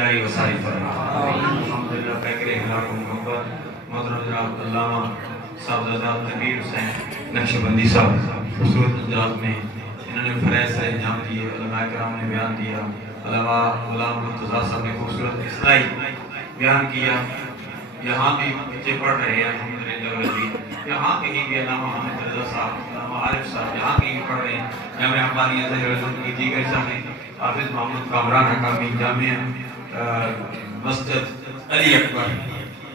جاری وساری فرما۔ الحمدللہ فکر اخلاق و محبت محترم جناب علامہ صاحبزادہ طبیر حسین نقشبندی صاحب خصوصی انداز میں انہوں نے فرائض سے انجام دیے، علماء کرام نے بیان دیا، علامہ غلام مرتضیٰ صاحب نے خوبصورت اصلاحی بیان کیا۔ یہاں بھی بچے پڑھ رہے ہیں الحمدللہ، یہاں کہیں بھی علامہ محمد رضا صاحب، علامہ عارف صاحب یہاں کہیں بھی پڑھ رہے ہیں۔ جامعہ حقانیہ ظہیر کی دیگر جامعہ حافظ محمد کامران حکامی جامعہ مسجد علی اکبر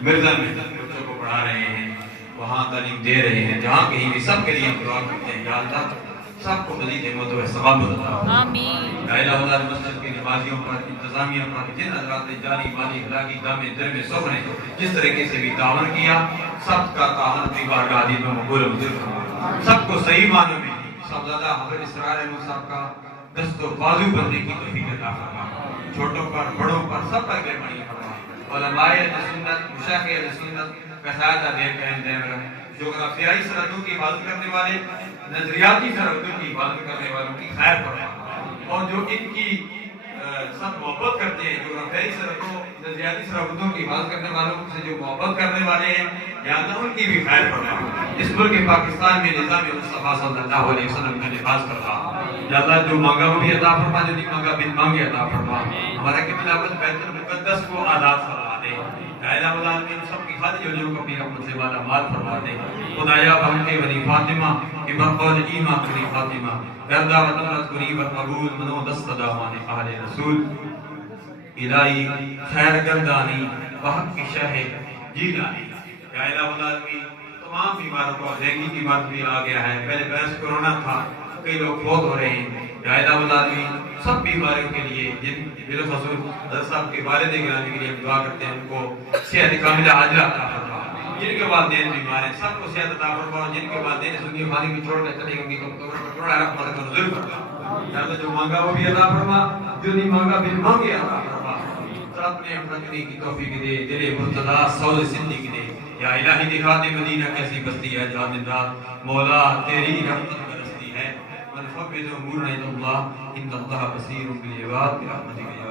مرزا میں بچوں کو پڑھا رہے ہیں، وہاں تعلیم دے رہے ہیں، جہاں کہیں بھی سب کے لیے دعا کرتے ہیں یا اللہ سب کو مزید ہمت و ثواب عطا فرما۔ آمین۔ لا الہ الا اللہ مسجد کے نمازیوں پر، انتظامیہ پر، جن حضرات نے جانی مالی اخلاقی دامِ دل میں سخن نے جس طریقے سے بھی تعاون کیا، سب کا تعاون اپنی بارگاہ عظیم میں مقبول و منظور فرما۔ سب کو صحیح معنوں میں صاحبزادہ حضرت اسرار احمد صاحب کا دست و بازو بننے کی توفیق عطا فرما۔ چھوٹوں پر بڑوں پر سب پر مہربانی فرما۔ علماء سنت مشایخ سنت کا سایہ دیر قائم دائم رہے، جغرافیائی سرحدوں کی حفاظت کرنے والے، نظریاتی سرحدوں کی حفاظت کرنے والوں کی خیر فرما، اور جو ان کی سب محبت کرتے ہیں، جغرافیائی سرحدوں نظریاتی سرحدوں کی حفاظت کرنے والوں سے جو محبت کرنے والے ہیں یا اللہ ان کی بھی خیر فرما۔ اس ملک پاکستان میں نظام مصطفیٰ صلی اللہ علیہ وسلم کا نفاذ کرنا، یا اللہ جو مانگا وہ بھی عطا فرما، جو نہیں مانگا بن مانگے عطا فرما۔ ہمارا تلاوت بیت المقدس کو آزاد فرما دے، یا الہ العالمین سب کی خاطر جو کو اپنی رحمت سے مالا مال فرما دے۔ خدایا بہن کے ولی فاطمہ بقول ایمہ کری فاطمہ گردہ و نمرت کری و قبول منو دست دامان اہل رسول۔ الہی خیر گردانی بحق کی شاہ جیلانی، یا الہ العالمین تمام بیماروں کو ڈینگی کی بات بھی آ گیا ہے، پہلے بحث کورونا تھا، کئی لوگ فوت ہو رہے ہیں، یا الہ العالمین سب بیماریوں کے لیے جن بالخصوص حضرت صاحب کے والد گرامی کے لیے دعا کرتے ہیں، ان کو صحت کاملہ عاجلہ عطا فرما۔ جن کے والدین بیمار ہیں سب کو صحت عطا فرما، جن کے والدین اس دنیا خالی کو چھوڑ کر چلے گئے ان کو تھوڑا رحمت کا نزول فرما۔ یا اللہ جو مانگا وہ بھی عطا فرما، جو نہیں مانگا بن مانگے عطا فرما۔ اپنے رکھنے کی توفیق دے، دل مرتضیٰ سود زندگی دے، یا الہی دکھا دے مدینہ کیسی بستی ہے جہاں دن رات مولا تیری رحمت برستی ہے۔ ونفوض امورنا الی اللہ ان اللہ بصیر بالعباد برحمتک۔